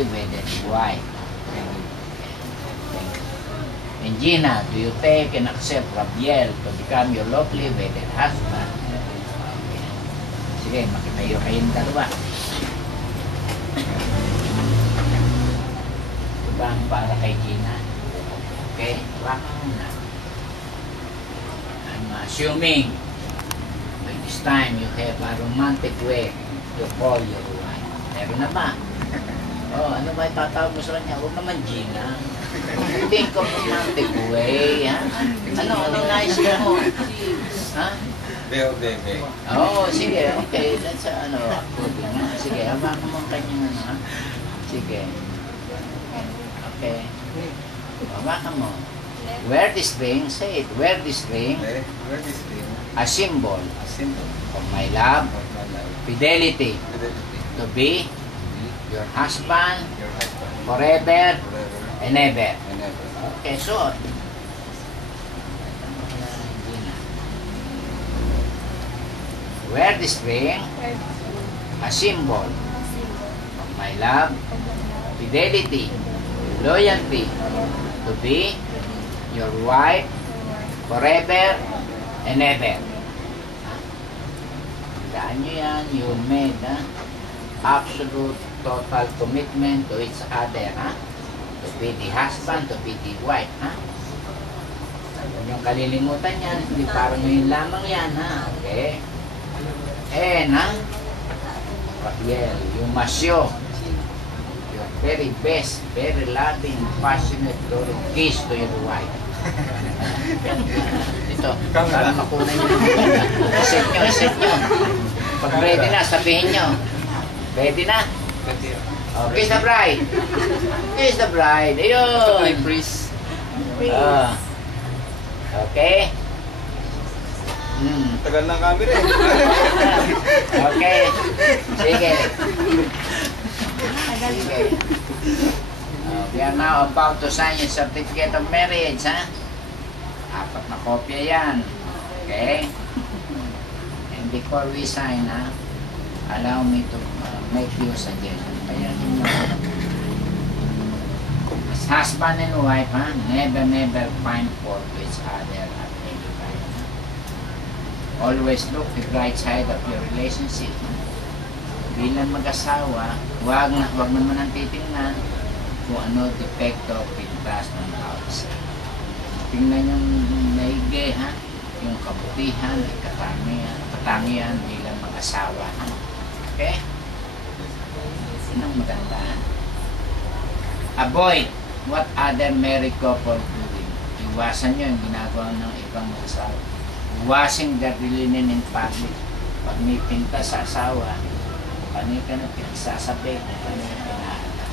lawfully wedded wife? And Gina, do you take and accept Rabiel to become your lawfully wedded husband? Sige, makitayo kayong dalawa. Diba ang para kay Gina? Okay, waka muna. I'm assuming by this time you have a romantic way to call your wife. Meron na ba? Oh, ano ba itatawag mo sa kanya? Huwag naman Gina. Think of romantic way, ha? Ano nice mo? Ha? Bebe. Oo, sige, okay. That's according, ha? Sige, hawakan mo ang kanyang ha? Sige. Okay. Hawakan mo. Wear this ring, say it. Wear this ring. Wear this ring. A symbol. A symbol. Of my love. Of my love. Fidelity. Fidelity. To be your husband. Your husband. Forever. Forever. And ever. And ever. Okay, so wear this ring, a symbol of my love, fidelity, loyalty, to be your wife forever and ever. Tandaan nyo yan, you made absolute total commitment to each other, ha? To be the husband, to be the wife, ha? Huwag niyong kalilimutan yan, hindi parang ngayon lamang yan, ha? Okay? And, ha? Rabiel, you must show your very best, very loving, passionate, loving kiss to your wife. Ito, para makunan nyo. Iset nyo. Pag ready na, sabihin nyo. Ready na? Oh, kiss the bride. Kiss the bride. Ayun. Please. Okay. Tagal ng camera eh. Okay. Sige. Sige. We are now about to sign your certificate of marriage, ha? 4 na kopya yan. Okay? And before we sign, ha? Allow me to make you a suggestion. Kaya as husband and wife, ha? Never find fault to each other at any time. Always look the bright side of your relationship. Bilang mag-asawa, huwag naman ang titingnan kung ano depekto o pintas ng outside. Tingnan yung naigi, ha? Yung kabutihan, katangian bilang mag-asawa. Okay? Yun ang maganda. Avoid what other married couple doing. Iwasan nyo yung ginagawa ng ibang asawa. Washing their linen in public. Pag may pintas sa asawa, panay ka na pinagsasabi kung paano yung pinahalaga.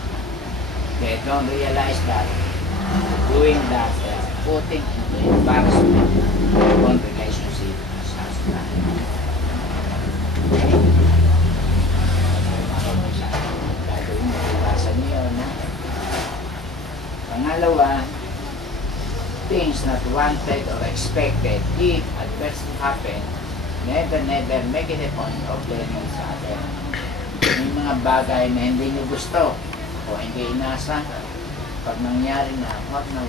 They don't realize that doing that, putting into embarrassment on relationship as husband. Okay? Gagawin mo, iwasan niyo yun, ha? Pangalawa, things not wanted or expected, if adversity happen, never make it a point of blaming sa atin. May mga bagay na hindi nyo gusto o hindi inasa, pag nangyari na, huwag na